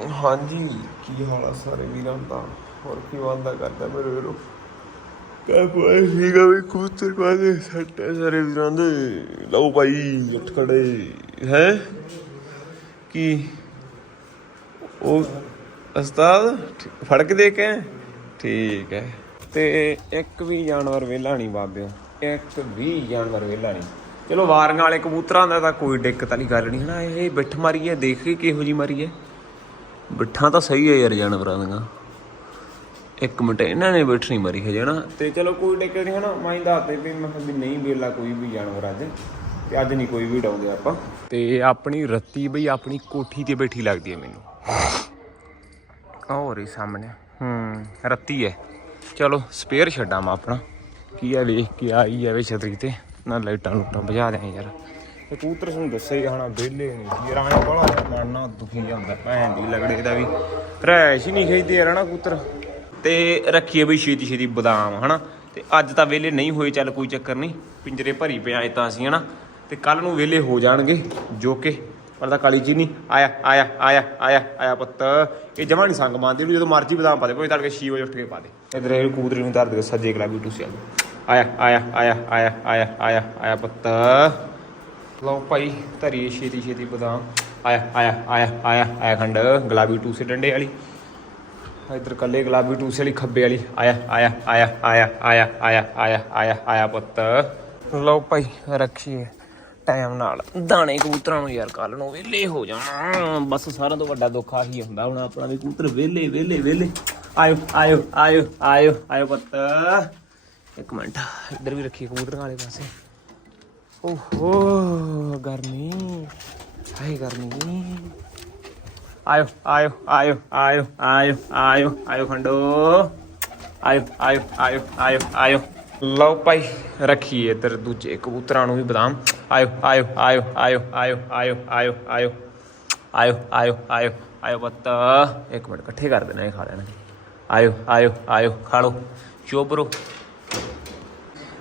ਹਾਂਜੀ, ਕੀ ਹਾਲ ਆ ਸਾਰੇ ਵੀਰਾਂ ਦਾ? ਹੋਰ ਕੀ ਬੰਦਾ ਕਰਦਾ ਮੇਰੇ ਵੀਰੋ? ਕਾ ਕੋਈ ਸੀਗਾ ਵੀ ਕੂਤਰ ਪਾਦੇ ਸੱਟੇ ਸਾਰੇ ਵੀਰਾਂ ਦੇ। ਲਓ ਭਾਈ ਉੱਠ ਖੜੇ। ਹੈ? ਕੀ? ਉਹ ਉਸਤਾਦ ਫੜ ਕੇ ਦੇ ਕੇ। ਠੀਕ ਹੈ। ਤੇ ਇੱਕ ਵੀ ਜਾਨਵਰ ਵਿਹਲਾ ਨਹੀਂ ਬਾਬਿਓ। ਇੱਕ ਵੀ ਜਾਨਵਰ ਵਿਹਲਾ ਨਹੀਂ। ਚਲੋ ਵਾਰੀਆਂ ਵਾਲੇ ਕਬੂਤਰਾਂ ਦਾ ਤਾਂ ਕੋਈ ਦਿੱਕਤ ਵਾਲੀ ਗੱਲ ਨਹੀਂ ਹਨਾ। ਇਹ ਬਿੱਠ ਮਾਰੀ ਹੈ ਦੇਖ ਕੇ ਕਿਹੋ ਜੀ ਮਾਰੀ ਹੈ ਬਿੱਠਾਂ ਤਾਂ ਸਹੀ ਹੈ ਯਾਰ ਜਾਨਵਰਾਂ ਦੀਆਂ। ਇੱਕ ਮਿੰਟ ਇਹਨਾਂ ਨੇ ਬਿੱਠ ਨਹੀਂ ਮਾਰੀ ਹੈ ਨਾ। ਤੇ ਚਲੋ ਕੋਈ ਦਿੱਕਤ ਨਹੀਂ ਹਨਾ? ਮਾਈ ਦੱਸਦੇ ਵੀ ਮੈਂ ਕਿਹਾ ਵੀ ਨਹੀਂ ਵੇਲਾ ਕੋਈ ਵੀ ਜਾਨਵਰ ਅੱਜ। ਤੇ ਅੱਜ ਨਹੀਂ ਕੋਈ ਵੀ ਡਾਉਂਦੇ ਆਪਾਂ। ਤੇ ਆਪਣੀ ਰੱਤੀ ਬਈ ਆਪਣੀ ਕੋਠੀ ਤੇ ਬੈਠੀ ਲੱਗਦੀ ਹੈ ਮੈਨੂੰ। ਹੋਰ ਹੀ ਸਾਹਮਣੇ। ਹੂੰ ਰੱਤੀ ਹੈ। ਚਲੋ ਸਪੇਅਰ ਛੱਡਾਂ ਮੈਂ ਆਪਣਾ। ਕੀ ਆ ਵੇਖ ਕੇ ਆਈ ਜਾਵੇ ਛਤਰੀ ਤੇ। ਨਾ ਲਾਈਟਾਂ ਲੂਟਾਂ ਬੁਝਾ ਦਿਆਂ ਯਾਰ। ਤੇ ਕਬੂਤਰ ਤੁਹਾਨੂੰ ਦੱਸਿਆ ਹੀ ਹਣਾ ਵਿਹਲੇ ਨਹੀਂ ਯਾਰ ਆਇਆ ਬੜਾ ਮਨ ਦੁਖੀ ਜਾਂਦਾ, ਭੈਣ ਦੀ ਲਗੜੇ ਦਾ ਵੀ। ਰੈਸ਼ ਹੀ ਨਹੀਂ ਖੇਜਦੇ ਯਾਰ ਹਨਾ ਕਬੂਤਰ। ਤੇ ਰੱਖੀਏ ਬਈ ਛੇਤੀ ਛੇਤੀ ਬਦਾਮ, ਹਨਾ? ਤੇ ਅੱਜ ਤਾਂ ਵਿਹਲੇ ਨਹੀਂ ਹੋਏ, ਚੱਲ ਕੋਈ ਚੱਕਰ ਨਹੀਂ। ਪਿੰਜਰੇ ਭਰੀ ਪਿਆ ਤਾਂ ਅਸੀਂ ਹਨਾ? ਤੇ ਕੱਲ ਨੂੰ ਵਿਹਲੇ ਹੋ ਜਾਣਗੇ, ਜੋ ਕਿ ਪਰ ਤਾਂ ਕਾਲੀ ਜੀ ਨਹੀਂ ਆਇਆ ਆਇਆ ਆਇਆ ਆਇਆ ਆਇਆ ਪੁੱਤ। ਇਹ ਜਮਾ ਨਹੀਂ ਸੰਗ ਮੰਨਦੀ ਜਦੋਂ ਮਰਜ਼ੀ ਬਦਾਮ ਪਾ ਦੇ ਕੋਈ ਤੜਕੇ 6 ਵਜੇ ਉੱਠ ਕੇ ਪਾ ਦੇ। ਇਧਰ ਇਹ ਕੂਦਰੇ ਨੂੰ ਸੱਜੇ ਦੇ ਵੀ ਗੁਲਾਬੀ ਟੂਸੇ ਆਇਆ ਆਇਆ ਆਇਆ ਆਇਆ ਆਇਆ ਆਇਆ ਆਇਆ ਪੁੱਤ। ਲਓ ਭਾਈ ਧਰੀਏ ਛੇਤੀ ਛੇਤੀ ਬਦਾਮ ਆਇਆ ਆਇਆ ਆਇਆ ਆਇਆ ਆਇਆ ਖੰਡ ਗੁਲਾਬੀ ਟੂਸੇ ਡੰਡੇ ਵਾਲੀ ਇਧਰ ਕੱਲੇ ਗੁਲਾਬੀ ਟੂਸੇ ਵਾਲੀ ਖੱਬੇ ਵਾਲੀ ਆਇਆ ਆਇਆ ਆਇਆ ਆਇਆ ਆਇਆ ਆਇਆ ਆਇਆ ਆਇਆ ਆਇਆ ਪੁੱਤ ਲਓ ਭਾਈ ਰੱਖੀਏ ਟਾਈਮ ਨਾਲ ਦਾਣੇ ਕਬੂਤਰਾਂ ਨੂੰ ਯਾਰ ਕੱਲ ਨੂੰ ਵਿਹਲੇ ਹੋ ਜਾਣਾ ਬਸ ਸਾਰਿਆਂ ਤੋਂ ਵੱਡਾ ਦੁੱਖ ਆਹੀ ਹੁੰਦਾ ਹੁਣ ਆਪਣਾ ਵੀ ਕਬੂਤਰ ਵਿਹਲੇ ਵਿਹਲੇ ਵਿਹਲੇ ਆਇਓ ਆਇਓ ਆਇਓ ਆਇਓ ਆਇਓ ਪੁੱਤ ਇੱਕ ਮਿੰਟ ਇੱਧਰ ਵੀ ਰੱਖੀਏ ਕਬੂਤਰਾਂ ਵਾਲੇ ਪਾਸੇ ਓਹੋ ਗਰਮੀ ਹਾਏ ਗਰਮੀ ਆਇਓ ਆਇਓ ਆਇਓ ਆਇਓ ਆਇਓ ਆਇਓ ਆਇਓ ਖੰਡੋ ਆਇਓ ਆਇਓ ਆਇਓ ਆਇਓ ਆਇਓ ਲਓ ਭਾਈ ਰੱਖੀਏ ਇੱਧਰ ਦੂਜੇ ਕਬੂਤਰਾਂ ਨੂੰ ਵੀ ਬਦਾਮ ਆਇਓ ਆਇਓ ਆਇਓ ਆਇਓ ਆਇਓ ਆਇਓ ਆਇਓ ਆਇਓ ਆਇਓ ਆਇਓ ਆਇਓ ਆਇਓ ਬੱਤ ਇੱਕ ਮਿੰਟ ਇਕੱਠੇ ਕਰ ਦੇਣਾ ਇਹ ਖਾ ਲੈਣਗੇ ਆਇਓ ਆਇਓ ਆਇਓ ਖਾ ਲਓ ਚੋਬਰੋ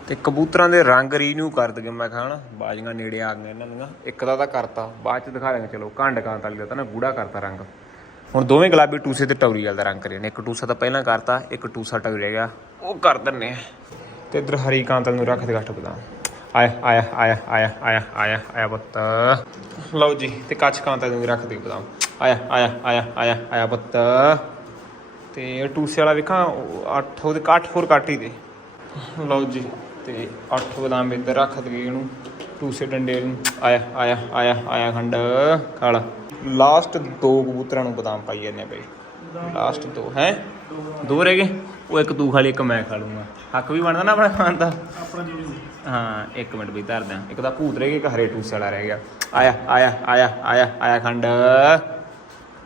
ਤੇ ਕਬੂਤਰਾਂ ਦੇ ਰੰਗ ਰੀਨਿਊ ਕਰ ਦਗੇ, ਮੈਂ ਕਹਾਂ ਨਾ ਬਾਜੀਆਂ ਨੇੜੇ ਆ ਗਈਆਂ ਇਹਨਾਂ ਦੀਆਂ। ਇੱਕ ਦਾ ਤਾਂ ਕਰਤਾ, ਬਾਅਦ ਚ ਦਿਖਾ ਦਾਂਗੇ ਚਲੋ ਘੰਡ ਕਾਂਤ ਵਾਲੀ ਦਾ ਤਾਂ ਨਾ ਗੂੜਾ ਕਰਤਾ ਰੰਗ। ਹੁਣ ਦੋਵੇਂ ਗੁਲਾਬੀ ਟੂਸੇ ਤੇ ਟੌਰੀ ਵਾਲਾ ਦਾ ਰੰਗ ਕਰੇ ਨੇ। ਇੱਕ ਟੂਸਾ ਤਾਂ ਪਹਿਲਾਂ ਕਰਤਾ, ਇੱਕ ਟੂਸਾ ਟੌਰੀ ਰਹਿ ਗਿਆ, ਉਹ ਕਰ ਦਿੰਨੇ ਆ। ਤੇ ਇਧਰ ਹਰੀ ਕਾਂਤਲ ਨੂੰ ਰੱਖ ਦੇ ਗੱਠ ਬਦਾਮ। ਆਇਆ ਆਇਆ ਆਇਆ ਆਇਆ ਆਇਆ ਆਇਆ ਆਇਆ ਬੱਤ ਲਓ ਜੀ, ਤੇ ਕੱਚ ਕਾਂਤਲ ਨੂੰ ਵੀ ਰੱਖ ਦੇ ਬਦਾਮ। ਆਇਆ ਆਇਆ ਆਇਆ ਆਇਆ ਆਇਆ ਬੱਤ ਤੇ ਟੂਸੇ ਵਾਲਾ ਵੇਖਾਂ 8 ਉਹਦੇ 8 ਹੋਰ ਕੱਟ ਹੀ ਦੇ। ਲਓ ਜੀ। ਤੇ 8 ਬਦਾਮ ਇੱਧਰ ਰੱਖ ਦਈਏ ਇਹਨੂੰ। ਟੂਸੇ ਡੰਡੇ ਨੂੰ। ਆਇਆ ਆਇਆ ਆਇਆ ਆਇਆ ਖੰਡ। ਖਾਲਾ ਲਾਸਟ ਦੋ ਕਬੂਤਰਾਂ ਨੂੰ ਬਦਾਮ ਪਾਈ ਜਾਂਦੇ ਆ ਬਈ। ਲਾਸਟ ਦੋ ਹੈ? ਦੋ ਰਹਿ ਗਏ। ਉਹ ਇੱਕ ਤੂੰ ਖਾ ਲਈ ਇੱਕ ਮੈਂ ਖਾ ਲੂੰਗਾ। ਹੱਕ ਵੀ ਬਣਦਾ ਨਾ ਆਪਣਾ ਖਾਣ ਦਾ? ਹਾਂ ਇੱਕ ਮਿੰਟ ਵੀ ਧਰ ਦਿਆਂ। ਇੱਕ ਤਾਂ ਭੂਤ ਰਹਿ ਗਿਆ ਇੱਕ ਹਰੇ ਟੂਸੇ ਵਾਲਾ ਰਹਿ ਗਿਆ। ਆਇਆ ਆਇਆ ਆਇਆ ਆਇਆ ਆਇਆ ਖੰਡ।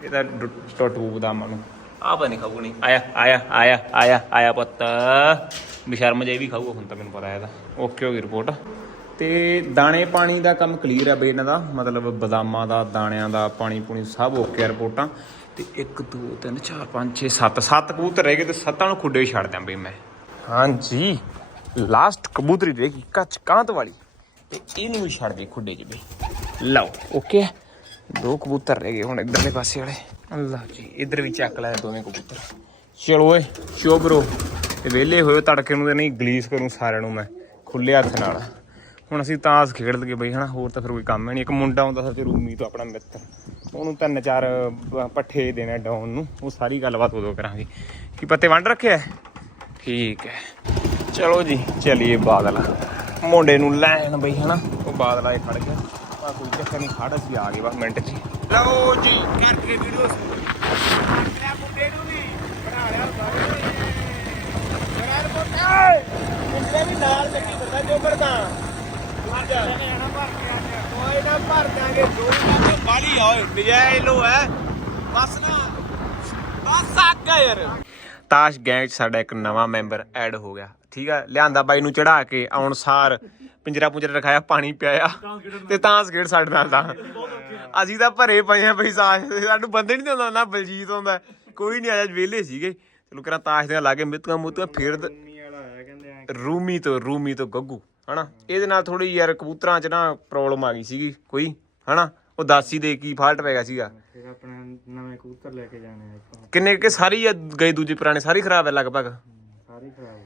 ਇਹ ਤਾਂ ਡੁ- ਟੁੱਟ ਬਦਾਮਾਂ ਨੂੰ। ਆ ਪਤਾ ਨਹੀਂ ਖਾਊਗਾ ਨਹੀਂ। ਆਇਆ ਆਇਆ ਆਇਆ ਆਇਆ ਆਇਆ ਪੁੱਤ। ਬਿਸ਼ਰਮ ਜੇ ਵੀ ਖਾਊਗਾ, ਹੁਣ ਤਾਂ ਮੈਨੂੰ ਪਤਾ ਇਹਦਾ। ਓਕੇ, ਹੋ ਗਈ ਰਿਪੋਰਟ ਤੇ ਦਾਣੇ ਪਾਣੀ ਦਾ ਕੰਮ ਕਲੀਅਰ ਆ ਬਈ ਇਹਨਾਂ ਦਾ। ਮਤਲਬ ਬਦਾਮਾਂ ਦਾ, ਦਾਣਿਆਂ ਦਾ, ਪਾਣੀ ਪੂਣੀ ਸਭ ਓਕੇ ਆ ਰਿਪੋਰਟਾਂ। ਤੇ 1 2 3 4 5 6 7 7 ਕਬੂਤਰ ਰਹਿ ਗਏ ਤੇ ਸੱਤਾਂ ਨੂੰ ਖੁੱਡੇ ਛੱਡ ਦਿਆਂ ਬਈ ਮੈਂ। ਹਾਂਜੀ। ਲਾਸਟ ਕਬੂਤਰੀ ਰਹਿ ਗਈ ਕੱਚ ਕਾਂਤ ਵਾਲੀ। ਤੇ ਇਹਨੂੰ ਵੀ ਛੱਡ ਦੇ ਖੁੱਡੇ 'ਚ ਬਈ। ਲਓ, ਓਕੇ ਦੋ ਕਬੂਤਰ ਰਹਿ ਗਏ ਹੁਣ ਇਧਰਲੇ ਪਾਸੇ ਵਾਲੇ। ਅੱਲਾ ਜੀ, ਇਧਰ ਵੀ ਚੱਕ ਲੈ ਦੋਵੇਂ ਕਬੂਤਰ। ਚਲੋ ਓਏ ਸ਼ੋਬਰੋ ਤੇ ਵਿਹਲੇ ਹੋਏ ਤੜਕੇ ਨੂੰ ਤੇ ਨਹੀਂ, ਗਲੀਸ ਕਰੂੰ ਸਾਰਿਆਂ ਨੂੰ ਮੈਂ ਖੁੱਲੇ ਹੱਥ ਨਾਲ। ਹੁਣ ਅਸੀਂ ਤਾਂਸ ਖੇਡ ਲਈਏ ਬਈ, ਹਨਾ, ਹੋਰ ਤਾਂ ਫਿਰ ਕੋਈ ਕੰਮ ਹੈ ਨਹੀਂ। ਇੱਕ ਮੁੰਡਾ ਹੁੰਦਾ ਸੱਚ ਰੂਮੀ ਤੋਂ ਆਪਣਾ ਮਿੱਤਰ ਉਹਨੂੰ ਤਿੰਨ ਚਾਰ ਪੱਠੇ ਦੇਣੇ ਡਾਉਨ ਨੂੰ, ਉਹ ਸਾਰੀ ਗੱਲਬਾਤ ਉਦੋਂ ਕਰਾਂਗੇ। ਕੀ ਪੱਤੇ ਵੰਡ ਰੱਖਿਆ ਠੀਕ ਹੈ ਚਲੋ ਜੀ, ਚਲਿਏ ਬਾਦਲ। ਮੁੰਡੇ ਨੂੰ ਲੈਣ ਬਈ, ਹਨਾ, ਉਹ ਬਾਦਲ ਆਏ ਖੜ ਗਿਆ ਆ ਕੋਈ ਚੱਕਰ ਨਹੀਂ, ਖੜ, ਅਸੀਂ ਆ ਗਏ ਬਸ ਮਿੰਟ 'ਚ ਲਓ ਜੀ ਕਰਕੇ ਵੀਡੀਓ ਮੇਰਾ ਮੁੰਡੇ ਨੂੰ ਵੀ ਬਣਾ ਲਿਆ। ਯਾਰ ਮੁੰਡੇ ਮੁੰਡੇ ਵੀ ਨਾਲ ਚੱਕੀ ਬੰਦਾ ਜੋ ਕਰਦਾ ਕੋਈ ਨਾ ਭਰ ਦਾਂਗੇ ਦੋ ਕਾਤੇ ਬਾਲੀ ਓਏ, ਨਜਾਇਜ਼ ਲੋ ਹੈ। ਬਸ ਨਾ, ਬਸ ਆਗਾ ਯਾਰ। ਤਾਸ਼ ਗੈਂਗ 'ਚ ਸਾਡਾ ਇੱਕ ਨਵਾਂ ਮੈਂਬਰ ਐਡ ਹੋ ਗਿਆ। ਠੀਕ ਆ ਲਿਆਂਦਾ ਬਾਈ ਨੂੰ ਚੜਾ ਕੇ ਆਉਣ ਸਾਰ ਪਿੰਜਰਾ ਪੁੰਜਰਾ ਰਖਾਇਆ ਪਾਣੀ ਪਿਆਇਆ। ਤੇ ਤਾਂ ਸਕੇਟ ਸਾਡੇ ਨਾਲ ਤਾਂ। ਅਸੀਂ ਤਾਂ ਭਰੇ ਪਏ ਆ ਬਈ ਦੇ, ਸਾਨੂੰ ਬੰਦੇ ਨਹੀਂ ਦਿੰਦਾ ਨਾ ਬਲਜੀਤ ਹੁੰਦਾ। ਕੋਈ ਨਹੀਂ ਆਇਆ ਵਿਹਲੇ ਸੀਗੇ। ਚਲੋ ਕਰਾਂ ਤਾਸ਼ ਦੇ ਲਾ ਕੇ ਮਿੱਤੀਆਂ ਮੁੱਤੀਆਂ ਫੇਰ ਦ- ਰੂਮੀ ਤੋਂ ਰੂਮੀ ਤੋਂ ਗੱਗੂ ਹਨਾ? ਇਹਦੇ ਨਾਲ ਥੋੜੀ ਯਾਰ ਕਬੂਤਰਾਂ 'ਚ ਨਾ ਪ੍ਰੋਬਲਮ ਆ ਗਈ ਸੀਗੀ ਕੋਈ ਹਨਾ? ਉਹ ਦਾਸੀ ਦੇ ਕੀ ਫਾਲਟ ਪੈ ਗਿਆ ਸੀਗਾ। ਫਿਰ ਆਪਣਾ ਨਵੇਂ ਕਬੂਤਰ ਲੈ ਕੇ ਜਾਣੇ ਆ ਕਿੰਨੇ ਕਿ ਸਾਰੇ ਗਏ ਦੂਜੇ ਪੁਰਾਣੇ ਸਾਰੇ ਖਰਾਬ ਹੈ ਲਗਭਗ। ਸਾਰੇ ਖਰਾਬ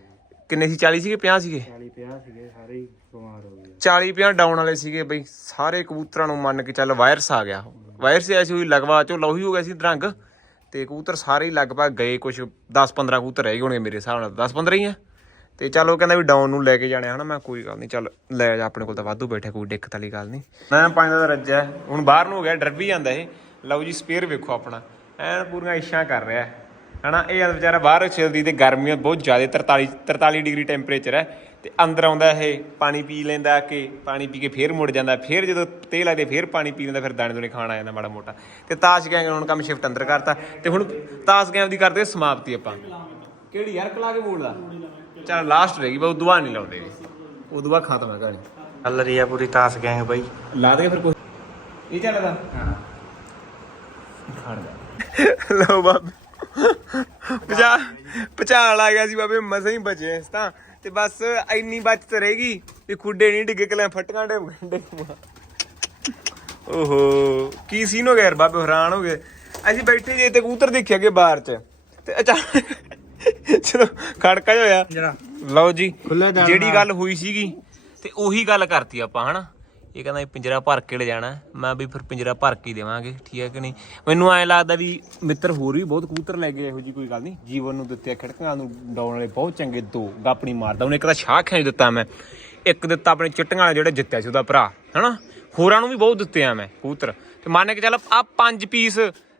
ਕਿੰਨੇ ਸੀ? 40 ਸੀਗੇ 50 ਸੀਗੇ? 40 50 ਸੀਗੇ ਸਾਰੇ ਹੀ ਬਿਮਾਰ ਹੋ ਗਏ। 40 50 ਡਾਊਨ ਵਾਲੇ ਸੀਗੇ ਬਈ। ਸਾਰੇ ਕਬੂਤਰਾਂ ਨੂੰ ਮੰਨ ਕੇ ਚੱਲ ਵਾਇਰਸ ਆ ਗਿਆ। ਵਾਇਰਸ ਐਸੀ ਹੋਈ ਲਗਵਾ ਚੋ ਲੋਹੀ ਹੋ ਗਿਆ ਸੀ ਦਰੰਗ ਤੇ ਕਬੂਤਰ ਸਾਰੇ ਹੀ ਲਗਭਗ ਗਏ ਕੁਝ 10 15 ਕਬੂਤਰ ਰਹਿ ਗਏ ਹੋਣਗੇ ਮੇਰੇ ਹਿਸਾਬ ਨਾਲ। 10 15 ਹੀ ਆ। ਤੇ ਚੱਲ ਉਹ ਕਹਿੰਦਾ ਵੀ ਡਾਊਨ ਨੂੰ ਲੈ ਕੇ ਜਾਣੇ ਹਨਾ ਮੈਂ ਕੋਈ ਗੱਲ ਨਹੀਂ ਚੱਲ ਲੈ ਜਾ ਆਪਣੇ ਕੋਲ ਤਾਂ ਵਾਧੂ ਬੈਠੇ ਕੋਈ ਦਿੱਕਤ ਵਾਲੀ ਗੱਲ ਨਹੀਂ ਮੈਂ ਪੰਜ ਦਾ ਰੱਜਿਆ। ਹੁਣ ਬਾਹਰ ਨੂੰ ਹੋ ਗਿਆ ਡਰ ਵੀ ਜਾਂਦਾ ਇਹ। ਲਓ ਜੀ ਸਪੇਅਰ ਵੇਖੋ ਆਪਣਾ। ਐਨ ਪੂਰੀਆਂ ਇਸ਼ਾਂ ਕਰ ਰਿਹਾ। ਹਨਾ ਇਹ ਆ ਵਿਚਾਰਾ ਬਾਹਰ ਛਿਲਦੀ ਤੇ ਗਰਮੀਆਂ ਬਹੁਤ ਜ਼ਿਆਦਾ 43 43 ਡਿਗਰੀ ਟੈਂਪਰੇਚਰ ਹੈ ਤੇ ਅੰਦਰ ਆਉਂਦਾ ਇਹ ਪਾਣੀ ਪੀ ਲੈਂਦਾ ਕਿ ਪਾਣੀ ਪੀ ਕੇ ਫੇਰ ਮੁੜ ਜਾਂਦਾ ਫੇਰ ਜਦੋਂ ਤੇਲ ਲੱਗਦੇ ਫੇਰ ਪਾਣੀ ਪੀ ਲੈਂਦਾ ਫਿਰ ਦਾਣੇ ਦੋਨੇ ਖਾਣ ਆ ਜਾਂਦਾ ਮਾੜਾ ਮੋਟਾ। ਤੇ ਤਾਸ਼ ਗੈਂਗ ਹੁਣ ਕੰਮ ਸ਼ਿਫਟ ਅੰਦਰ ਕਰਤਾ। ਤੇ ਹੁਣ ਤਾਸ਼ ਗੈਂਗ ਦੀ ਕਰਦੇ ਸਮਾਪਤੀ ਆਪਾਂ। ਕਿਹੜੀ ਯਾਰ ਕਲਾ ਕੇ ਬੋਲਦਾ? ਚੱਲ ਲਾਸਟ ਰਹੇਗੀ ਬਈ ਉਦੋਂ ਬਾਅਦ ਨਹੀਂ ਲਾਉਂਦੇ। ਉਦੋਂ ਬਾਅਦ ਖਤਮ ਹੈ ਕਹਾਣੀ। ਚੱਲ ਰਹੀ ਆ ਪੂਰੀ ਤਾਸ ਗੈਂਗ ਬਾਈ। ਲਾ ਦੇ ਫਿਰ ਕੋਈ। ਇਹ ਚੱਲਦਾ। ਹਾਂ। ਖੜ ਜਾ। ਲਓ ਬਾਬੇ। ਪਚਾ ਪਚਾਲ ਆ ਗਿਆ ਸੀ ਬਾਬੇ ਮਸਾਂ ਹੀ ਬਚੇ ਇਸ ਤਾਂ। ਤੇ ਬਸ ਇੰਨੀ ਬਚਤ ਰਹੇਗੀ ਵੀ ਖੁੱਡੇ ਨਹੀਂ ਡਿੱਗੇ ਕਲਾਂ ਫਟਕਾਂ ਡੇ ਡਿੱਗ ਓਹੋ ਕੀ ਸੀਨ ਹੋ ਗਿਆ ਯਾਰ ਬਾਬੇ ਹੈਰਾਨ ਹੋ ਗਏ। ਅਸੀਂ ਬੈਠੇ ਜੇ ਤੇ ਕਬੂਤਰ ਦੇਖਿਆ ਕਿ ਬਾਹਰ ਚ। ਤੇ ਅਚਾਨਕ ਚਲੋ ਖੜਕਾ ਹੋਇਆ। ਲਓ ਜੀ ਜਿਹੜੀ। ਗੱਲ ਹੋਈ ਸੀਗੀ ਤੇ ਉਹੀ ਗੱਲ ਕਰਤੀ ਆਪਾਂ ਹਨਾ? ਇਹ ਕਹਿੰਦਾ ਵੀ ਪਿੰਜਰਾ ਭਰ ਕੇ ਲੈ ਜਾਣਾ। ਮੈਂ ਵੀ ਫਿਰ ਪਿੰਜਰਾ ਭਰ ਕੇ ਹੀ ਦੇਵਾਂਗੇ ਠੀਕ ਹੈ ਕਿ ਨਹੀਂ? ਮੈਨੂੰ ਐਂ ਲੱਗਦਾ ਵੀ ਮਿੱਤਰ ਹੋਰ ਵੀ ਬਹੁਤ ਕਬੂਤਰ ਲੈ ਗਏ ਇਹੋ ਜੀ ਕੋਈ ਗੱਲ ਨਹੀਂ। ਜੀਵਨ ਨੂੰ ਦਿੱਤੇ ਆ, ਖੜਕਾਂ ਨੂੰ ਡਾਉਣ ਵਾਲੇ ਬਹੁਤ ਚੰਗੇ ਦੋ ਗਾਪਣੀ ਮਾਰਦਾ। ਉਹਨੇ ਇੱਕ ਤਾਂ ਸ਼ਾਹ ਨੂੰ ਦਿੱਤਾ ਮੈਂ। ਇੱਕ ਦਿੱਤਾ ਆਪਣੇ ਚਿੱਟੀਆਂ ਵਾਲਾ ਜਿਹੜਾ ਜਿੱਤਿਆ ਸੀ ਉਹਦਾ ਭਰਾ ਹਨਾ? ਹੋਰਾਂ ਨੂੰ ਵੀ ਬਹੁਤ ਦਿੱਤੇ ਆ ਮੈਂ ਕਬੂਤਰ। ਤੇ ਮੰਨ ਕੇ ਚੱਲ ਆ ਪੰਜ ਪੀਸ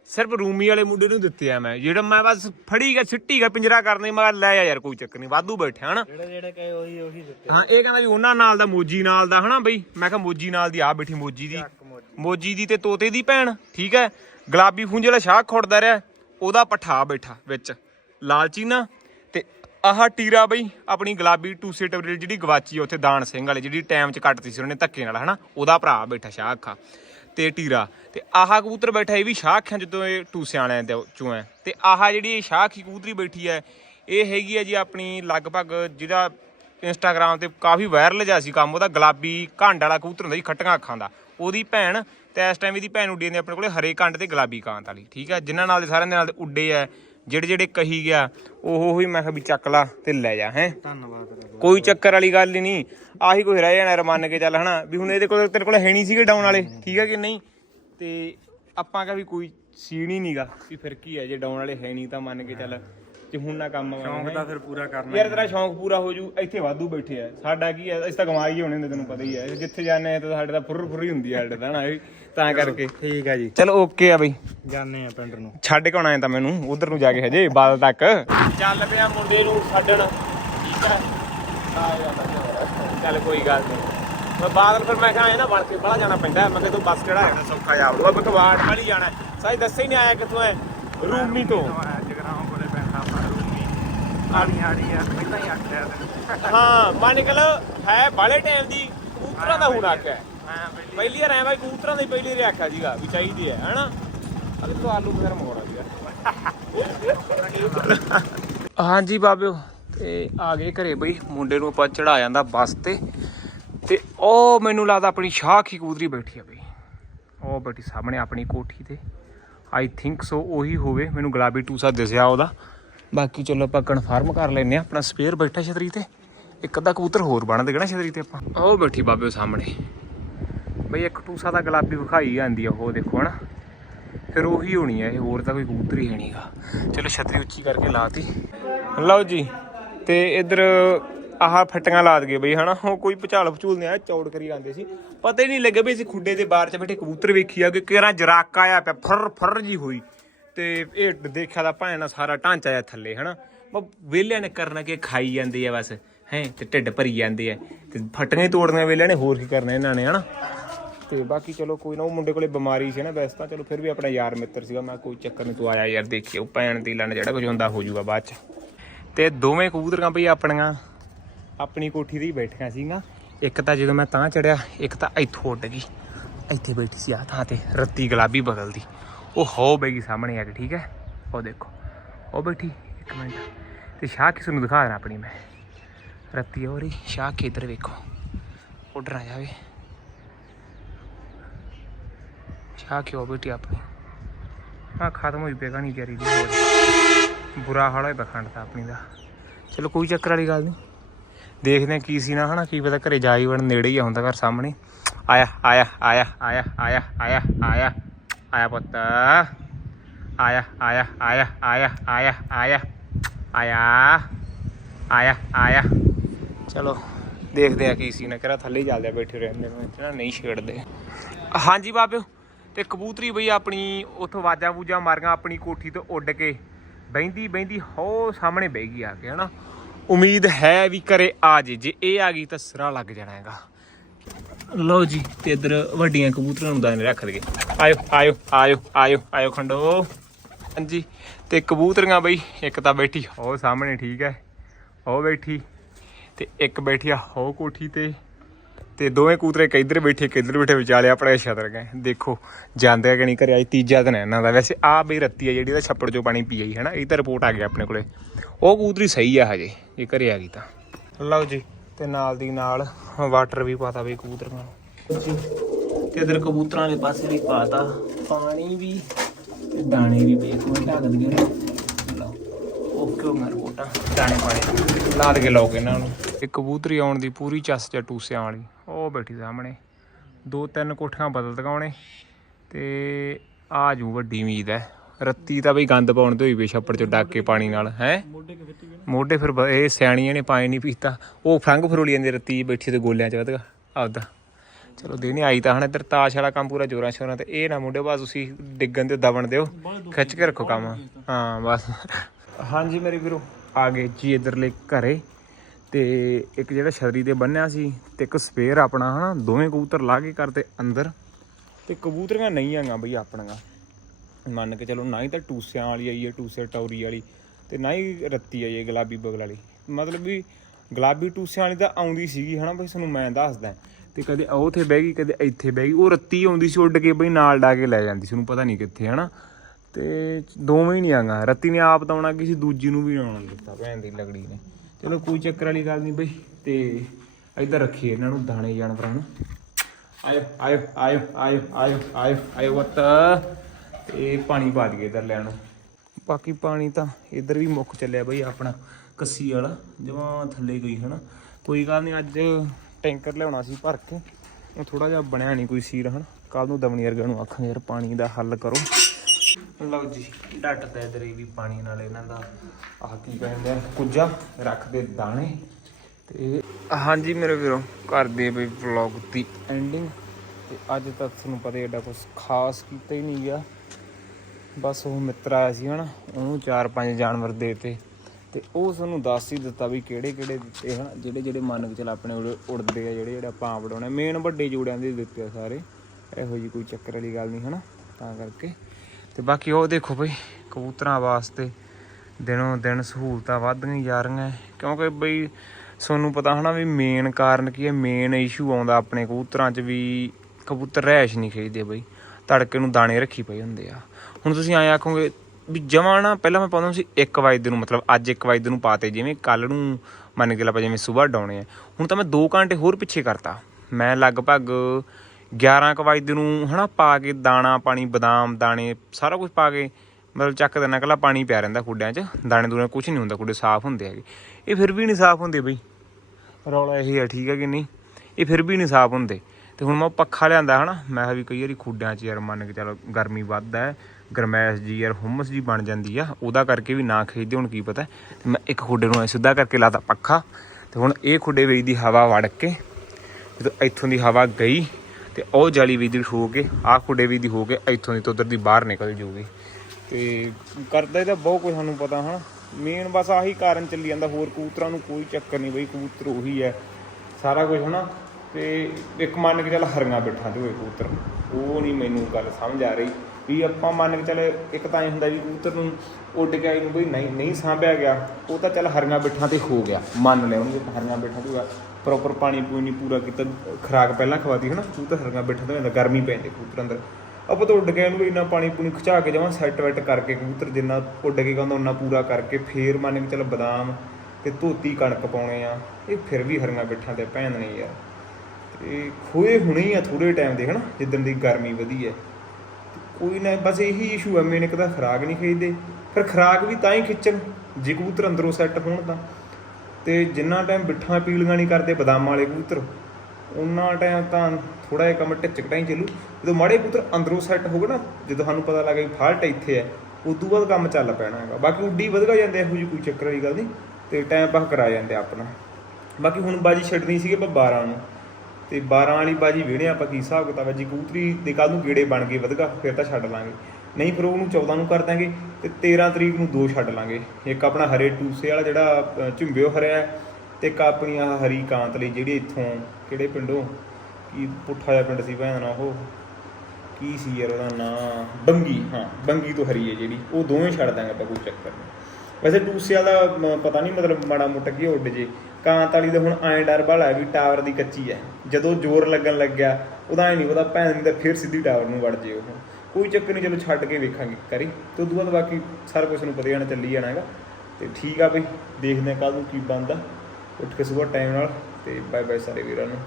ਸਿਰਫ ਰੂਮੀ ਵਾਲੇ ਮੁੰਡੇ ਨੂੰ ਦਿੱਤੇ ਆ ਮੈਂ। ਜਿਹੜਾ ਮੈਂ ਬਸ ਫੜੀ ਗਿਆ ਸਿੱਟੀ ਗਿਆ ਪਿੰਜਰਾ ਕਰਨੇ ਮੈਂ ਕਿਹਾ ਲੈ ਆ ਯਾਰ ਕੋਈ ਚੱਕਰ ਨਹੀਂ ਵਾਧੂ ਬੈਠਾ ਹਨਾ? ਜਿਹੜੇ ਜਿਹੜੇ ਕਹੇ ਉਹੀ ਉਹੀ ਦਿੱਤੇ। ਹਾਂ ਇਹ ਕਹਿੰਦਾ ਵੀ ਉਹਨਾਂ ਨਾਲ ਦਾ ਮੋਜੀ ਨਾਲ ਦਾ ਹਨਾ ਬਈ? ਮੈਂ ਕਿਹਾ ਮੋਜੀ ਨਾਲ ਦੀ ਆ ਬੈਠੀ ਮੋਜੀ ਦੀ। ਮੋਜੀ। ਦੀ ਤੇ ਤੋਤੇ ਦੀ ਭੈਣ ਠੀਕ ਹੈ? ਗੁਲਾਬੀ ਖੁੰਝ ਵਾਲਾ ਸ਼ਾਹ ਖੁੱਟਦਾ ਰਿਹਾ ਉਹਦਾ ਪਠਾ ਬੈਠਾ ਵਿੱਚ ਲਾਲਚੀਨਾ ਤੇ ਆਹ ਟੀਰਾ ਬਈ ਆਪਣੀ ਗੁਲਾਬੀ ਟੂਸੇ ਟਵਰੇਲ ਜਿਹੜੀ ਗਵਾਚੀ ਉੱਥੇ ਦਾਨ ਸਿੰਘ ਵਾਲੇ ਜਿਹੜੀ ਟਾਈਮ 'ਚ ਕੱਟਤੀ ਸੀ ਉਹਨੇ ਧੱਕੇ ਨਾਲ ਹਨਾ? ਉਹਦਾ ਭਰਾ ਬੈਠਾ ਸ਼ਾਹ ਅੱਖਾਂ। ਤੇ ਟੀਰਾ। ਤੇ ਆਹ ਕਬੂਤਰ ਬੈਠਾ ਇਹ ਵੀ ਸ਼ਾਹ ਅੱਖਾਂ ਜਦੋਂ ਇਹ ਟੂਸੇ ਵਾਲਿਆਂ ਦੇ ਚੋਂ ਹੈ। ਤੇ ਆਹ ਜਿਹੜੀ ਇਹ ਸ਼ਾਹ ਅੱਖੀ ਕਬੂਤਰੀ ਬੈਠੀ ਹੈ, ਇਹ ਹੈਗੀ ਹੈ ਜੀ ਆਪਣੀ ਲਗਭਗ ਜਿਹਦਾ ਇੰਸਟਾਗ੍ਰam ਤੇ ਕਾਫੀ ਵਾਇਰਲ ਜਿਹਾ ਸੀ ਕੰਮ, ਉਹਦਾ ਗੁਲਾਬੀ ਘੰਡ ਵਾਲਾ ਕਬੂਤਰ ਹੁੰਦਾ ਸੀ ਖੱਟੀਆਂ ਅੱਖਾਂ ਦਾ। ਉਹਦੀ ਭੈਣ ਤੇ ਇਸ ਟਾਈਮ ਇਹਦੀ ਭੈਣ ਉੱਡੀ ਜਾਂਦੀ ਆਪਣੇ ਕੋਲੇ ਹਰੇ ਘੰਡ ਤੇ ਗੁਲਾਬੀ ਕਾਂਤ ਵਾਲੀ, ਠੀਕ ਹੈ? ਜਿਨ੍ਹਾਂ ਨਾਲ ਦੇ ਸਾਰਿਆਂ ਦੇ ਨਾਲ ਉੱਡੇ ਆ ਜਿਹੜੇ ਜਿਹੜੇ ਕਹੀ ਗਿਆ ਉਹ ਹੀ ਮੈਂ ਕਿਹਾ ਵੀ ਚੱਕ ਲਾ ਤੇ ਲੈ ਜਾ ਹੈ। ਧੰਨਵਾਦ ਕੋਈ ਚੱਕਰ ਵਾਲੀ ਗੱਲ ਹੀ ਨਹੀਂ। ਆਹੀ ਕੋਈ ਰਹਿ ਜਾਣਾ ਮੰਨ ਕੇ ਚੱਲ ਹਨਾ? ਵੀ ਹੁਣ ਇਹਦੇ ਕੋਲ ਤੇਰੇ ਕੋਲ ਹੈ ਨਹੀਂ ਸੀਗੇ ਡਾਊਨ ਵਾਲੇ ਠੀਕ ਹੈ ਕਿ ਨਹੀਂ? ਤੇ ਆਪਾਂ ਕਹਾਂ ਵੀ ਕੋਈ ਸੀਨ ਹੀ ਨਹੀਂਗਾ ਵੀ ਫਿਰ ਕੀ ਹੈ ਜੇ ਡਾਊਨ ਵਾਲੇ ਹੈ ਨਹੀਂ ਤਾਂ ਮੰਨ ਕੇ ਚੱਲ ਤੇ ਹੁਣ ਨਾ ਕੰਮ ਸ਼ੌਂਕ ਤਾਂ ਫਿਰ ਪੂਰਾ ਕਰਨਾ ਯਾਰ ਤੇਰਾ ਸ਼ੌਂਕ ਪੂਰਾ ਹੋ ਜੂ ਇੱਥੇ ਵਾਧੂ ਬੈਠੇ ਆ। ਸਾਡਾ ਕੀ ਹੈ ਅਸੀਂ ਤਾਂ ਕਮਾ ਹੀ ਹੋਣੇ ਹੁੰਦੇ ਤੈਨੂੰ ਪਤਾ ਹੀ ਹੈ ਜਿੱਥੇ ਜਾਂਦੇ ਆ ਤਾਂ ਸਾਡੇ ਤਾਂ ਫੁਰ ਫੁਰ ਹੀ ਹੁੰਦੀ ਆ ਸਾਡੇ ਤਾਂ ਇਹ? ਤਾਂ ਕਰਕੇ। ਠੀਕ ਆ ਜੀ। ਚਲੋ ਓਕੇ ਆ ਬਈ। ਜਾਣੇ ਆ ਪਿੰਡ ਨੂੰ। ਛੱਡ ਕੇ ਆਉਣਾ ਹੈ ਤਾਂ ਮੈਨੂੰ ਉਧਰ ਨੂੰ ਜਾ ਕੇ ਹਜੇ ਬਾਦਲ ਤੱਕ। ਚੱਲ ਪਿਆ ਮੁੰਡੇ ਨੂੰ ਛੱਡਣ। ਠੀਕ ਹੈ ਆ ਚੱਲ ਕੋਈ ਗੱਲ ਨਹੀਂ ਮੈਂ ਬਾਦਲ ਫਿਰ ਮੈਂ ਕਿਹਾ ਐ ਨਾ ਬਣ ਕੇ ਬੜਾ ਜਾਣਾ ਪੈਂਦਾ ਮੈਂ ਕਿਹਾ ਤੂੰ ਬੱਸ ਕਿਹੜਾ ਜਾਣਾ ਸੌਖਾ ਜਾ ਉਹ ਬਕਵਾੜ ਵਾਲੀ ਜਾਣਾ ਸਾਈ ਦੱਸੇ ਹੀ ਨਹੀਂ ਆਇਆ ਕਿੱਥੋਂ ਐ ਰੂਮੀ ਤੋਂ ਜਗਰਾਉਂ ਕੋਲੇ ਪੈਂਦਾ ਰੂਮੀ ਆੜੀ ਆੜੀ ਆ ਪਹਿਲਾਂ ਹੀ ਆਖਿਆ ਹਾਂ ਮੰਨ ਕੇ ਲਓ ਹੈ ਬਾਲੇ ਟਾਈਮ ਦੀ ਕਬੂਤਰਾਂ ਦਾ ਹੁਣ ਆਖਿਆ। ਹਾਂ ਪਹਿਲੀ ਪਹਿਲੀ ਵਾਰ ਐ ਬਾਈ ਕਬੂਤਰਾਂ ਦੀ ਪਹਿਲੀ ਵਾਰ ਆਖਿਆ ਸੀਗਾ ਵੀ ਚਾਹੀਦੀ ਹੈ ਹਨਾ? ਅਰੇ ਤੂੰ ਆਲੂ ਵਗੈਰਾ ਮੋੜਾ ਸੀਗਾ। ਹਾਂਜੀ ਬਾਬਿਓ ਤੇ ਆ ਗਏ ਘਰੇ ਬਈ ਮੁੰਡੇ ਨੂੰ ਆਪਾਂ ਚੜਾ ਜਾਂਦਾ ਬੱਸ ਤੇ। ਤੇ ਉਹ ਮੈਨੂੰ ਲੱਗਦਾ ਆਪਣੀ ਸ਼ਾਖੀ ਕਬੂਤਰੀ ਬੈਠੀ ਆ ਬਈ। ਉਹ ਬੈਠੀ ਸਾਹਮਣੇ ਆਪਣੀ ਕੋਠੀ ਤੇ। ਆਈ ਥਿੰਕ ਸੋ ਉਹੀ ਹੋਵੇ ਮੈਨੂੰ ਗੁਲਾਬੀ ਟੂਸਾ ਦਿਸਿਆ ਉਹਦਾ। ਬਾਕੀ ਚਲੋ ਆਪਾਂ ਕਨਫਰਮ ਕਰ ਲੈਨੇ ਆ ਆਪਣਾ ਸਪੇਅਰ ਬੈਠਾ ਛਤਰੀ ਤੇ। ਇੱਕ ਅੱਧਾ ਕਬੂਤਰ ਹੋਰ ਬਣ ਦੇਣਾ ਛਤਰੀ ਤੇ ਆਪਾਂ। ਉਹ ਬੈਠੀ ਬਾਬੇ ਸਾਹਮਣੇ। ਬਈ ਇੱਕ ਟੂਸਾ ਦਾ ਗੁਲਾਬੀ ਵਿਖਾਈ ਜਾਂਦੀ ਆ, ਉਹ ਦੇਖੋ ਹਨਾ। ਫਿਰ ਉਹੀ ਹੋਣੀ ਆ, ਇਹ ਹੋਰ ਤਾਂ ਕੋਈ ਕਬੂਤਰ ਹੀ ਹੈ ਨਹੀਂਗਾ ਚਲੋ ਛਤਰੀ ਉੱਚੀ ਕਰਕੇ ਲਾਤੀ। ਲਓ ਜੀ, ਤੇ ਇਧਰ ਆਹ ਫਟੀਆਂ ਲਾ ਦਗੇ ਬਈ, ਹਨਾ। ਉਹ ਕੋਈ ਭਚਾਲ ਭਚੂਲ ਨਹੀਂ ਆਇਆ, ਚੌੜ ਕਰੀ ਜਾਂਦੇ ਸੀ। ਪਤਾ ਹੀ ਨਹੀਂ ਲੱਗਿਆ ਵੀ ਅਸੀਂ ਖੁੱਡੇ ਦੇ ਬਾਹਰ 'ਚ ਬੈਠੇ ਕਬੂਤਰ ਵੇਖੀ ਆ ਕਿ ਕਿਹੜਾ ਜਰਾਕਾ ਆਇਆ ਪਿਆ ਫਰ ਫਰ ਜੀ ਹੋਈ। ਤੇ ਇਹ ਦੇਖਿਆ ਤਾਂ ਭਾਂ ਸਾਰਾ ਢਾਂਚਾ ਆ ਥੱਲੇ, ਹਨਾ? ਉਹ ਵਿਹਲਿਆਂ ਨੇ ਕਰਨਾ ਕਿ, ਖਾਈ ਜਾਂਦੇ ਆ ਬਸ, ਹੈ? ਤੇ ਢਿੱਡ ਭਰੀ ਜਾਂਦੇ ਆ। ਤੇ ਫਟੀਆਂ ਤੋੜਨੀਆਂ ਵਿਹਲਿਆਂ ਨੇ, ਹੋਰ ਕੀ ਕਰਨਾ ਇਹਨਾਂ ਨੇ, ਹਨਾ? ਤੇ ਬਾਕੀ ਚਲੋ ਕੋਈ ਨਾ, ਉਹ ਮੁੰਡੇ ਕੋਲੇ ਬਿਮਾਰੀ ਸੀ ਨਾ ਵੈਸੇ ਤਾਂ, ਚਲੋ ਫਿਰ ਵੀ ਆਪਣਾ ਯਾਰ ਮਿੱਤਰ ਸੀਗਾ, ਮੈਂ ਕੋਈ ਚੱਕਰ ਨਹੀਂ ਤੂੰ ਆਇਆ ਯਾਰ ਦੇਖੀ ਉਹ ਭੈਣ ਦੀ ਲੰਨ ਜਿਹੜਾ ਕੁਝ ਹੁੰਦਾ ਹੋ ਜਾਊਗਾ ਬਾਅਦ ਚ। ਤੇ ਦੋਵੇਂ ਕਬੂਤਰਾਂ ਭਈ ਆਪਣੀਆਂ, ਆਪਣੀ ਕੋਠੀ ਤੇ ਹੀ ਬੈਠੀਆਂ ਸੀਗਾ ਇੱਕ ਤਾਂ ਜਦੋਂ ਮੈਂ ਤਾਂ ਚੜਿਆ, ਇੱਕ ਤਾਂ ਇੱਥੋਂ ਉੱਡ ਗਈ। ਇੱਥੇ ਬੈਠੀ ਸੀ ਆ ਥਾਂ ਤੇ, ਰੱਤੀ ਗੁਲਾਬੀ ਬਗਲ ਦੀ ਉਹ ਹੋ ਬੈਗੀ ਸਾਹਮਣੇ ਆ ਕੇ, ਠੀਕ ਹੈ? ਉਹ ਦੇਖੋ। ਉਹ ਬੈਠੀ, ਇੱਕ ਮਿੰਟ। ਤੇ ਸ਼ਾਹ ਕਿਸ ਨੂੰ ਦਿਖਾ ਦੇਣਾ ਆਪਣੀ ਮੈਂ। ਰੱਤੀ ਹੋ ਰਹੀ, ਸ਼ਾਹ ਕੇ ਇੱਧਰ ਵੇਖੋ? ਉੱਡ ਨਾ ਜਾਵੇ। ਚਾਹ ਕਿਉਂ ਬੈਠੀ ਆਪਣੀ? ਆ ਖਤਮ ਹੋਈ ਪਈ ਨਹੀਂ ਤੇਰੀ ਦੀ ਹੋਰ। ਬੁਰਾ ਹਾਲ ਹੋਇਆ ਪਿਆ ਖੰਡ ਦਾ ਆਪਣੀ ਦਾ। ਚਲੋ ਕੋਈ ਚੱਕਰ ਵਾਲੀ ਗੱਲ ਨਹੀਂ। ਦੇਖਦੇ ਹਾਂ ਕੀ ਸੀ ਨਾ, ਹਨਾ? ਕੀ ਪਤਾ ਘਰੇ ਜਾ ਹੀ ਵੜਨ ਨੇੜੇ ਹੀ ਆ ਹੁੰਦਾ ਘਰ ਸਾਹਮਣੇ। ਆਇਆ ਆਇਆ ਆਇਆ ਆਇਆ ਆਇਆ ਆਇਆ ਆਇਆ। ਆਇਆ ਪੁੱਤ ਆਇਆ ਆਇਆ ਆਇਆ ਆਇਆ ਆਇਆ ਆਇਆ ਆਇਆ ਆਇਆ ਆਇਆ ਚਲੋ, ਦੇਖਦੇ ਆ ਕੀ ਸੀ ਨਾ ਕਿਹੜਾ ਥੱਲੇ ਹੀ ਚੱਲਦੇ ਬੈਠੇ ਰਹਿੰਦੇ ਨੂੰ। ਇੱਥੇ ਨਹੀਂ ਛੇੜਦੇ। ਹਾਂਜੀ ਬਾਬਿਓ, ਤੇ ਕਬੂਤਰੀ ਬਈ ਆਪਣੀ ਉੱਥੋਂ ਵਾਜਾ ਵੂਜਾ ਮਾਰੀਆਂ ਆਪਣੀ ਕੋਠੀ ਤੋਂ ਉੱਡ ਕੇ। ਬਹਿੰਦੀ ਬਹਿੰਦੀ ਹੋ ਸਾਹਮਣੇ ਬਹਿ ਗਈ ਆ ਕੇ, ਹਨਾ। ਉਮੀਦ ਹੈ ਵੀ ਕਰੇ ਆ ਜੇ। ਜੇ ਇਹ ਆ ਗਈ ਤਾਂ ਸਿਰਾ ਲੱਗ ਜਾਣਾ ਹੈਗਾ। ਲਓ ਜੀ, ਤੇ ਇਧਰ ਵੱਡੀਆਂ ਕਬੂਤਰਾਂ ਨੂੰ ਦਾਣੇ ਰੱਖ ਦਈਏ ਆਇਓ ਆਇਓ ਆਇਓ ਆਇਓ ਆਇਓ ਖੰਡੋ। ਹਾਂਜੀ, ਤੇ ਕਬੂਤਰੀਆਂ ਬਈ, ਇੱਕ ਤਾਂ ਬੈਠੀ, ਉਹ ਸਾਹਮਣੇ ਠੀਕ ਹੈ, ਉਹ ਬੈਠੀ, ਤੇ ਇੱਕ ਬੈਠੀ ਆ, ਉਹ ਕੋਠੀ ਤੇ ਤੇ ਦੋਵੇਂ ਕੂਤਰੇ ਇੱਕ ਇੱਧਰ ਬੈਠੇ, ਇੱਕ ਇੱਧਰ ਬੈਠੇ, ਵਿਚਾਲੇ ਆਪਣੇ ਛਤਰ ਗਏ। ਦੇਖੋ, ਜਾਂਦੇ ਕਿ ਨਹੀਂ ਘਰੇ, ਅੱਜ ਤੀਜਾ ਦਿਨ ਹੈ ਇਹਨਾਂ ਦਾ। ਵੈਸੇ ਆ ਬਈ ਰੱਤੀ ਆ ਜਿਹੜੀ ਦਾ ਛੱਪੜ ਚੋਂ ਪਾਣੀ ਪੀ ਆਈ ਹੈ ਨਾ ਇਹ ਤਾਂ ਰਿਪੋਰਟ ਆ ਗਿਆ ਆਪਣੇ ਕੋਲੇ। ਉਹ ਕਬੂਤਰੀ ਸਹੀ ਆ ਹਜੇ ਇਹ ਘਰੇ ਆ ਗਈ ਤਾਂ। ਲਓ ਜੀ, ਤੇ ਨਾਲ ਦੀ ਨਾਲ ਵਾਟਰ ਵੀ ਪਾਤਾ ਬਈ ਕਬੂਤਰਾਂ ਨੂੰ। ਜੀ ਤੇ ਇਧਰ ਕਬੂਤਰਾਂ ਵਾਲੇ ਪਾਸੇ ਵੀ ਪਾਤਾ। ਪਾਣੀ ਵੀ ਤੇ ਦਾਣੇ ਵੀ ਢੱਕ ਦਈਏ ਨਾ? ਓਕੇ ਮੈਂ ਰਿਪੋਰਟਾਂ ਦਾਣੇ ਪਾਣੇ ਲਾ ਦੇ ਲੋਕ ਇਹਨਾਂ ਨੂੰ। ਇੱਕ ਕਬੂਤਰੀ ਆਉਣ ਦੀ ਪੂਰੀ ਚੱਸ ਚ ਟੂਸਿਆਂ ਵਾਲੀ। ਉਹ ਬੈਠੀ ਸਾਹਮਣੇ। ਦੋ ਤਿੰਨ ਕੋਠੀਆਂ ਬਦਲ ਦਗਾਉਣੇ ਤੇ ਆ ਜੂ ਵੱਡੀ ਉਮੀਦ ਹੈ। ਰੱਤੀ ਤਾਂ ਬਈ ਗੰਦ ਪਾਉਣ ਤੇ ਹੋਈ ਪਈ ਛੱਪੜ ਚੋਂ ਡੱਕ ਕੇ ਪਾਣੀ ਨਾਲ, ਹੈ? ਮੋਢੇ ਫਿਰ ਇਹ ਸਿਆਣੀਆਂ ਨੇ ਪਾਣੀ ਨਹੀਂ ਪੀਤਾ। ਉਹ ਫੰਗ ਫਰੋਲੀ ਜਾਂਦੀ ਰੱਤੀ ਬੈਠੀ ਤੇ ਗੋਲਿਆਂ ਚ ਵਧਗਾ ਆਪਦਾ। ਚਲੋ ਦੇਣੀ ਆਈ ਤਾਂ ਹੁਣ ਇੱਧਰ ਤਾਸ਼ ਵਾਲਾ ਕੰਮ ਪੂਰਾ ਜੋਰਾਂ ਸ਼ੋਰਾਂ ਤੇ। ਇਹ ਨਾ ਮੁੰਡੇ ਬਾਸ ਤੁਸੀਂ ਡਿੱਗਣ ਤੇ ਦਬਣ ਦਿਓ। ਖਿੱਚ ਕੇ ਰੱਖੋ ਕੰਮ। ਹਾਂ, ਬਸ। ਹਾਂਜੀ ਮੇਰੇ ਵੀਰੋ, ਆ ਗਏ ਜੀ ਇਧਰਲੇ ਘਰੇ। ਤੇ ਇੱਕ ਜਿਹੜਾ ਛਤਰੀ ਤੇ ਬੰਨਿਆ ਸੀ ਤੇ ਇੱਕ ਸਪੇਅਰ ਆਪਣਾ, ਹਨਾ, ਦੋਵੇਂ ਕਬੂਤਰ ਲਾ ਕੇ ਕਰਤੇ ਅੰਦਰ। ਤੇ ਕਬੂਤਰੀਆਂ ਨਹੀਂ ਆਂਗਾ ਬਈ ਆਪਣੀਆਂ। ਮੰਨ ਕੇ ਚਲੋ ਨਾ ਹੀ ਤਾਂ ਟੂਸਿਆਂ ਵਾਲੀ ਆਈ ਹੈ ਟੂਸੇ ਟੌਰੀ ਵਾਲੀ ਤੇ ਨਾ ਹੀ ਰੱਤੀ ਆਈ ਹੈ ਗੁਲਾਬੀ ਬਗਲ ਵਾਲੀ ਮਤਲਬ ਵੀ ਗੁਲਾਬੀ ਟੂਸਿਆਂ ਵਾਲੀ ਤਾਂ ਆਉਂਦੀ ਸੀਗੀ ਹਨਾ ਬਈ ਤੁਹਾਨੂੰ ਮੈਂ ਦੱਸਦਾ ਤੇ ਕਦੇ ਉਹ ਉੱਥੇ ਬਹਿ ਗਈ ਕਦੇ ਇੱਥੇ ਬਹਿ ਗਈ ਉਹ ਰੱਤੀ ਆਉਂਦੀ ਸੀ ਉੱਡ ਕੇ ਬਈ ਨਾਲ ਡਾ ਕੇ ਲੈ ਜਾਂਦੀ ਸੀ ਉਹਨੂੰ ਪਤਾ ਨਹੀਂ ਕਿੱਥੇ ਹਨਾ ਤੇ ਦੋਵੇਂ ਹੀ ਨਹੀਂ ਆਂਗਾ ਰੱਤੀ ਨੇ ਆਪ ਤਾਂ ਆਉਣਾ ਕਿਸੇ ਦੂਜੀ ਨੂੰ ਵੀ ਆਉਣਾ ਦਿੱਤਾ ਭੈਣ ਦੀ ਲਗੜੀ ਨੇ ਚਲੋ ਕੋਈ ਚੱਕਰ ਵਾਲੀ ਗੱਲ ਨਹੀਂ ਬਈ ਤੇ ਇੱਧਰ ਰੱਖੀਏ ਇਹਨਾਂ ਨੂੰ ਦਾਣੇ ਜਾਨਵਰਾਂ ਨੂੰ ਆਇਓ ਆਇਓ ਆਇਓ ਆਇਓ ਆਇਓ ਆਇਓ ਆਇਓ ਵਤ ਇਹ ਪਾਣੀ ਪਾ ਦਈਏ ਇਧਰ ਲੈਣ ਨੂੰ। ਬਾਕੀ ਪਾਣੀ ਤਾਂ ਇਧਰ ਵੀ ਮੁੱਕ ਚੱਲਿਆ ਬਈ ਆਪਣਾ, ਕੱਸੀ ਵਾਲਾ, ਜਮਾਂ ਥੱਲੇ ਗਈ ਹਨਾ। ਕੋਈ ਗੱਲ ਨਹੀਂ ਅੱਜ ਟੈਂਕਰ ਲਿਆਉਣਾ ਸੀ ਭਰ ਕੇ। ਉਹ ਥੋੜਾ ਜਿਹਾ ਬਣਿਆ ਨਹੀਂ ਕੋਈ ਸੀਰ ਹਨ। ਕੱਲ ਨੂੰ ਦਮਨੀ ਵਰਗਾ ਨੂੰ ਆਖਾਂ ਯਾਰ ਪਾਣੀ ਦਾ ਹੱਲ ਕਰੋ। ਲਓ ਜੀ, ਡੱਟ ਤੇ ਇਧਰ ਵੀ ਪਾਣੀ ਨਾਲ ਇਹਨਾਂ ਦਾ, ਆਹ ਕੀ ਕਹਿੰਦੇ ਆ, ਕੁੱਜਾ, ਰੱਖਦੇ ਦਾਣੇ। ਤੇ ਹਾਂਜੀ ਮੇਰੇ ਵੀਰੋ, ਕਰਦੇ ਬਈ ਵਲੌਗ ਦੀ ਐਂਡਿੰਗ ਤੇ ਅੱਜ ਤੱਕ ਤੁਹਾਨੂੰ ਪਤਾ ਏਡਾ ਕੁਝ ਖਾਸ ਕੀਤਾ ਹੀ ਨਹੀਂ ਗਿਆ। ਬਸ ਉਹ ਮਿੱਤਰ ਆਇਆ ਸੀ ਹਨਾ, ਉਹਨੂੰ ਚਾਰ ਪੰਜ ਜਾਨਵਰ ਦੇਤੇ ਤੇ ਉਹ ਸਾਨੂੰ ਦੱਸ ਹੀ ਦਿੱਤਾ ਵੀ ਕਿਹੜੇ ਕਿਹੜੇ ਦਿੱਤੇ ਹਨ, ਜਿਹੜੇ ਜਿਹੜੇ ਮੰਨ ਕੇ ਚੱਲ ਆਪਣੇ ਉੜ- ਉੜਦੇ ਆ, ਜਿਹੜੇ ਜਿਹੜੇ ਆਪਾਂ ਆਪ ਮੇਨ ਵੱਡੇ ਜੋੜਿਆਂ ਦੇ ਦਿੱਤੇ ਆ ਸਾਰੇ, ਇਹੋ ਜੀ ਕੋਈ ਚੱਕਰ ਵਾਲੀ ਗੱਲ ਨਹੀਂ ਹਨਾ, ਤਾਂ ਕਰਕੇ। ਤੇ ਬਾਕੀ ਉਹ ਦੇਖੋ ਬਈ, ਕਬੂਤਰਾਂ ਵਾਸਤੇ ਦਿਨੋਂ ਦਿਨ ਸਹੂਲਤਾਂ ਵੱਧਦੀਆਂ ਜਾ ਰਹੀਆਂ, ਕਿਉਂਕਿ ਬਈ ਤੁਹਾਨੂੰ ਪਤਾ ਹਨਾ ਵੀ ਮੇਨ ਕਾਰਨ ਕੀ ਹੈ ਮੇਨ ਇਸ਼ੂ ਆਉਂਦਾ ਆਪਣੇ ਕਬੂਤਰਾਂ 'ਚ ਵੀ ਕਬੂਤਰ ਰਹਿਸ਼ ਨਹੀਂ ਖੇਜਦੇ ਬਈ, ਤੜਕੇ ਨੂੰ ਦਾਣੇ ਰੱਖੀ ਪਏ ਹੁੰਦੇ ਆ। ਹੁਣ ਤੁਸੀਂ ਐਂ ਆਖੋਗੇ ਵੀ ਜਮਾਂ ਨਾ, ਪਹਿਲਾਂ ਮੈਂ ਪਾਉਂਦਾ ਸੀ 1 ਵਜੇ ਨੂੰ, ਮਤਲਬ ਅੱਜ 1 ਵਜੇ ਨੂੰ ਪਾਤੇ, ਜਿਵੇਂ ਕੱਲ ਨੂੰ ਮੰਨ ਕੇ ਲਾ ਜਿਵੇਂ ਸਵੇਰ ਡਾਉਣੇ ਆ। ਹੁਣ ਤਾਂ ਮੈਂ 2 ਘੰਟੇ ਹੋਰ ਪਿੱਛੇ ਕਰਤਾ। ਮੈਂ ਲਗਭਗ 11 ਕੁ ਵਜੇ ਨੂੰ ਹਨਾ ਪਾ ਕੇ ਦਾਣਾ, ਪਾਣੀ, ਬਦਾਮ, ਦਾਣੇ, ਸਾਰਾ ਕੁਝ ਪਾ ਕੇ ਮਤਲਬ ਚੱਕ ਦੇਣਾ ਕੱਲਾ ਪਾਣੀ ਪਿਆ ਰਹਿੰਦਾ ਖੁੱਡਿਆਂ 'ਚ। ਦਾਣੇ ਦੂਣੇ ਕੁਝ ਨਹੀਂ ਹੁੰਦਾ, ਖੁੱਡੇ ਸਾਫ਼ ਹੁੰਦੇ ਹੈਗੇ। ਇਹ ਫਿਰ ਵੀ ਨਹੀਂ ਸਾਫ਼ ਹੁੰਦੇ ਬਈ। ਰੌਲਾ ਇਹ ਹੈ ਠੀਕ ਹੈ ਕਿ ਨਹੀਂ? ਇਹ ਫਿਰ ਵੀ ਨਹੀਂ ਸਾਫ਼ ਹੁੰਦੇ। ਤੇ ਹੁਣ ਮੈਂ ਉਹ ਪੱਖਾ ਲਿਆਂਦਾ ਹਨਾ, ਮੈਂ ਕਿਹਾ ਵੀ ਕਈ ਵਾਰੀ ਖੁੱਡਿਆਂ 'ਚ ਯਾਰ ਮੰਨ ਕੇ ਚਲੋ ਗਰਮੀ ਵੱਧ ਹੈ ਗਰਮੈਸ਼ ਜੀ ਯਾਰ ਹੁਮਸ ਜੀ ਬਣ ਜਾਂਦੀ ਆ, ਉਹਦਾ ਕਰਕੇ ਵੀ ਨਾ ਖੇਡਦੇ ਹੁਣ ਕੀ ਪਤਾ। ਤੇ ਮੈਂ ਇੱਕ ਖੁੱਡੇ ਨੂੰ ਐ ਸਿੱਧਾ ਕਰਕੇ ਲਾਤਾ ਪੱਖਾ, ਤੇ ਹੁਣ ਇਹ ਖੁੱਡੇ ਵਿੱਚ ਦੀ ਹਵਾ ਵੜ ਕੇ, ਜਦੋਂ ਇੱਥੋਂ ਦੀ ਹਵਾ ਗਈ, ਤੇ ਉਹ ਜਾਲੀ ਵਿੱਚ ਦੀ ਹੋ ਕੇ, ਆਹ ਖੁੱਡੇ ਵੀ ਦੀ ਹੋ ਕੇ ਇੱਥੋਂ ਦੀ ਤੋਂ ਉਧਰ ਦੀ ਬਾਹਰ ਨਿਕਲ ਜੂਗੀ। ਤੇ ਕਰਦਾ ਇਹਦਾ ਬਹੁਤ ਕੁਝ ਸਾਨੂੰ ਪਤਾ ਹਨਾ ਮੇਨ ਬਸ ਆਹੀ ਕਾਰਨ ਚੱਲੀ ਜਾਂਦਾ, ਹੋਰ ਕਬੂਤਰਾਂ ਨੂੰ ਕੋਈ ਚੱਕਰ ਨਹੀਂ ਬਈ, ਕਬੂਤਰ ਉਹੀ ਹੈ। ਸਾਰਾ ਕੁਝ ਹਨਾ। ਤੇ ਇੱਕ ਮੰਨ ਕੇ ਚੱਲ ਹਰੀਆਂ ਬਿੱਠਾਂ ਤੇ ਹੋਏ ਕਬੂਤਰ। ਉਹ ਨਹੀਂ ਮੈਨੂੰ ਗੱਲ ਸਮਝ ਆ ਰਹੀ। ਵੀ ਆਪਾਂ ਮੰਨ ਕੇ ਚੱਲ ਇੱਕ ਤਾਂ ਇਹ ਹੁੰਦਾ ਵੀ ਕਬੂਤਰ ਨੂੰ ਉੱਡ ਕੇ ਆਈ ਨੂੰ ਬਈ ਨਹੀਂ ਨਹੀਂ ਸਾਂਭਿਆ ਗਿਆ, ਉਹ ਤਾਂ ਚੱਲ ਹਰੀਆਂ ਬਿੱਠਾਂ ਤੇ ਹੋ ਗਿਆ, ਮੰਨ ਲਿਆ ਉਹਨੂੰ ਵੀ ਹਰੀਆਂ ਬਿੱਠਾਂ ਤੇ ਹੋਇਆ ਪ੍ਰੋਪਰ ਪਾਣੀ ਪੂਣੀ ਪੂਰਾ ਕੀਤਾ, ਖਰਾਕ ਪਹਿਲਾਂ ਖਵਾਤੀ ਹੈ ਨਾ ਕਬੂਤਰ ਹਰੀਆਂ ਬਿੱਠਾਂ ਤੇ ਹੋ ਜਾਂਦਾ, ਗਰਮੀ ਪੈਂਦੀ ਕਬੂਤਰ ਅੰਦਰ। ਆਪਾਂ ਤਾਂ ਉੱਡ ਕੇ ਇਹਨੂੰ ਵੀ ਇੰਨਾ ਪਾਣੀ ਪੂਣੀ ਖਿਚਾ ਕੇ ਜਾਵਾਂ ਸੈੱਟ ਵੈਟ ਕਰਕੇ ਕਬੂਤਰ ਜਿੰਨਾ ਉੱਡ ਕੇ ਕਹਿੰਦਾ ਉਹਨਾਂ ਪੂਰਾ ਕਰਕੇ ਫੇਰ ਮੰਨ ਕੇ ਚੱਲ ਬਦਾਮ ਤੇ ਧੋਤੀ ਕਣਕ ਪਾਉਣੇ ਆ, ਇਹ ਫਿਰ ਵੀ ਹਰੀਆਂ ਬਿੱਠਾਂ ਤੇ ਪੈਂਦੇ ਨੇ ਯਾਰ। ਤੇ ਖੋਏ ਹੁਣੇ ਹੀ ਆ ਥੋੜੇ ਟਾਈਮ ਦੇ, ਹਨਾ? ਜਿੱਦਣ ਦੀ ਗਰਮੀ ਵਧੀ ਹੈ। ਕੋਈ ਨਾ, ਬਸ ਇਹੀ ਇਸ਼ੂ ਹੈ ਮੇਨ ਇੱਕ ਤਾਂ ਖਰਾਕ ਨਹੀਂ ਖਰੀਦਦੇ। ਫਿਰ ਖਰਾਕ ਵੀ ਤਾਂ ਹੀ ਖਿੱਚਣ, ਜੇ ਕਬੂਤਰ ਅੰਦਰੋਂ ਸੈੱਟ ਹੋਣ ਤਾਂ। ਤੇ ਜਿੰਨਾ ਟਾਈਮ ਬਿੱਠਾਂ ਪੀਲੀਆਂ ਨਹੀਂ ਕਰਦੇ ਬਦਾਮਾਂ ਵਾਲੇ ਕਬੂਤਰ, ਉਹਨਾਂ ਟਾਈਮ ਤਾਂ ਥੋੜਾ ਜਿਹਾ ਕੰਮ ਢਿੱਚਕ ਹੀ ਚੱਲੂ। ਜਦੋਂ ਮਾੜੇ ਕਬੂਤਰ ਅੰਦਰੋਂ ਸੈੱਟ ਹੋ ਗਏ ਨਾ, ਜਦੋਂ ਸਾਨੂੰ ਪਤਾ ਲੱਗਾ ਵੀ ਫਾਲਟ ਇੱਥੇ ਹੈ, ਉਦੋਂ ਬਾਅਦ ਕੰਮ ਚੱਲ ਪੈਣਾ ਹੈਗਾ। ਬਾਕੀ ਉੱਡੀ ਵਧਗਾ ਜਾਂਦੇ ਇਹੋ ਜਿਹੀ ਕੋਈ ਚੱਕਰ ਵਾਲੀ ਗੱਲ ਨਹੀਂ, ਤੇ ਟਾਈਮ ਪਾਸ ਕਰਾ ਜਾਂਦੇ ਆਪਣਾ। ਬਾਕੀ ਹੁਣ ਬਾਜੀ ਛੱਡਣੀ ਸੀਗੀ ਆਪਾਂ 12 ਨੂੰ। ਤੇ 12 ਵਾਲੀ ਬਾਜੀ ਵਿਹੜੇ ਆਪਾਂ ਕੀ ਹਿਸਾਬ ਕਿਤਾਬ ਹੈ? ਜੀ ਕਬੂਤਰੀ ਦੇ ਕੱਲ ਨੂੰ ਗੇੜੇ ਬਣ ਗਏ ਵਧਗਾ ਫਿਰ ਤਾਂ ਛੱਡ ਲਾਂਗੇ। ਨਹੀਂ ਫਿਰ ਉਹਨੂੰ 14 ਨੂੰ ਕਰ ਦਾਂਗੇ ਤੇ 13 ਤਰੀਕ ਨੂੰ ਦੋ ਛੱਡ ਲਾਂਗੇ। ਇੱਕ ਆਪਣਾ ਹਰੇ ਟੂਸੇ ਵਾਲਾ ਜਿਹੜਾ ਅ, ਝੁੰਬਿਓ ਹਰਿਆ ਤੇ ਇੱਕ ਆਪਣੀ ਆਹ ਹਰੀ ਕਾਂਤ ਲਈ ਜਿਹੜੀ ਇੱਥੋਂ ਕਿਹੜੇ ਪਿੰਡੋਂ? ਕੀ ਪੁੱਠਾ ਜਿਹਾ ਪਿੰਡ ਸੀ ਭੈਣ ਨਾ ਉਹ? ਕੀ ਸੀ ਯਾਰ ਉਹਦਾ ਨਾਂ? ਬੰਗੀ ਹਾਂ ਬੰਗੀ ਤੋਂ ਹਰੀ ਹੈ ਜਿਹੜੀ। ਉਹ ਦੋਵੇਂ ਛੱਡ ਦਾਂਗੇ ਆਪਾਂ ਕੋਈ ਚੱਕਰ ਨਹੀਂ। ਵੈਸੇ ਟੂਸੇ ਵਾਲਾ ਪਤਾ ਨਹੀਂ ਮਤਲਬ ਮਾੜਾ ਮੋਟਾ ਕੀ ਉੱਡ ਜੇ। ਕਾਂਤ ਵਾਲੀ ਦਾ ਹੁਣ ਐਂ ਡਰ ਵਾਲਾ ਵੀ ਟਾਵਰ ਦੀ ਕੱਚੀ ਹੈ ਜਦੋਂ ਜ਼ੋਰ ਲੱਗਣ ਲੱਗਿਆ, ਉਹਦਾ ਐ ਨਹੀਂ ਪਤਾ, ਭੈਣ ਦੀ ਤਾਂ ਫਿਰ ਸਿੱਧੀ ਟਾਵਰ ਨੂੰ ਵੜ ਜੇ ਉਹ। ਕੋਈ ਚੱਕਰ ਨਹੀਂ, ਚਲੋ ਛੱਡ ਕੇ ਵੇਖਾਂਗੇ ਕਰੀ ਤੇ ਉਦੋਂ ਬਾਅਦ ਬਾਕੀ ਸਾਰਾ ਕੁਝ ਨੂੰ ਪਤਾ ਜਾਣਾ ਚੱਲੀ ਜਾਣਾ ਹੈਗਾ। ਤੇ ਠੀਕ ਆ ਬਈ, ਦੇਖਦੇ ਆ ਕੱਲ ਨੂੰ ਕੀ ਬਣਦਾ। ਉੱਠ ਕੇ ਸਵੇਰ ਟਾਈਮ ਨਾਲ, ਤੇ ਬਾਏ ਬਾਏ ਸਾਰੇ ਵੀਰਾਂ ਨੂੰ।